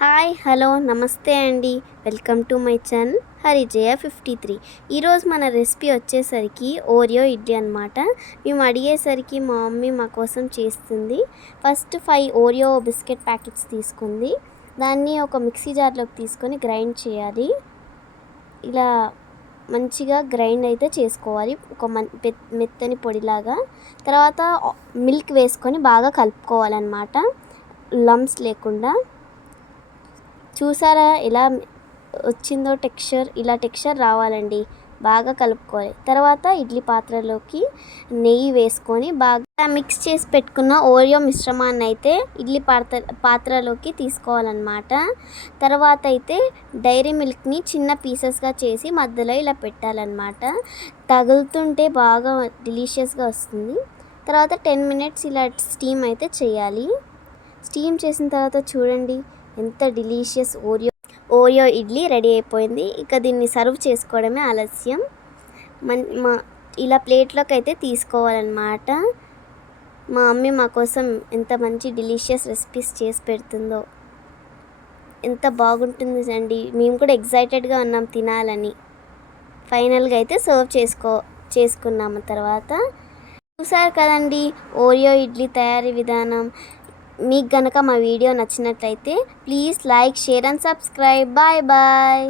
Hi hello నమస్తే అండి. Welcome to my channel Harijaya fifty three. ఈరోజు మన రెసిపీ వచ్చేసరికి ఓరియో ఇడ్లీ అనమాట మేము అడిగేసరికి మా మమ్మీ మా కోసం చేస్తుంది. First five Oreo biscuit packets తీసుకుంది. దాన్ని ఒక మిక్సీ జార్లోకి తీసుకొని గ్రైండ్ చేయాలి. ఇలా మంచిగా గ్రైండ్ అయితే చేసుకోవాలి ఒక మన్ మెత్తని పొడిలాగా. తర్వాత మిల్క్ వేసుకొని బాగా కలుపుకోవాలన్నమాట. లమ్స్ లేకుండా. చూసారా? ఎలా వచ్చిందో టెక్స్చర్ ఇలా టెక్స్చర్ రావాలండి. బాగా కలుపుకోవాలి. తర్వాత ఇడ్లీ పాత్రలోకి నెయ్యి వేసుకొని బాగా మిక్స్ చేసి పెట్టుకున్న ఓరియో మిశ్రమాన్ని అయితే ఇడ్లీ పాత్ర పాత్రలోకి తీసుకోవాలన్నమాట. తర్వాత అయితే డైరీ మిల్క్ని చిన్న పీసెస్గా చేసి మధ్యలో ఇలా పెట్టాలన్నమాట. తగులుతుంటే బాగా డిలీషియస్గా వస్తుంది. తర్వాత టెన్ మినిట్స్ ఇలా స్టీమ్ అయితే చేయాలి. స్టీమ్ చేసిన తర్వాత చూడండి. ఎంత delicious Oreo Oreo idli ready అయిపోయింది. ఇక దీన్ని సర్వ్ చేసుకోవడమే ఆలస్యం. మన్ మా ఇలా ప్లేట్లోకి అయితే తీసుకోవాలన్నమాట. మా మమ్మీ మా కోసం ఎంత మంచి డిలీషియస్ రెసిపీస్ చేసి పెడుతుందో. ఎంత బాగుంటుంది అండి. మేము కూడా ఎగ్జైటెడ్గా ఉన్నాం తినాలని. ఫైనల్గా అయితే సర్వ్ చేసుకో చేసుకున్నాము తర్వాత. చూసారు కదండి ఓరియో ఇడ్లీ తయారీ విధానం. మీకు గనక మా వీడియో నచ్చినట్లయితే please like share and subscribe. Bye bye.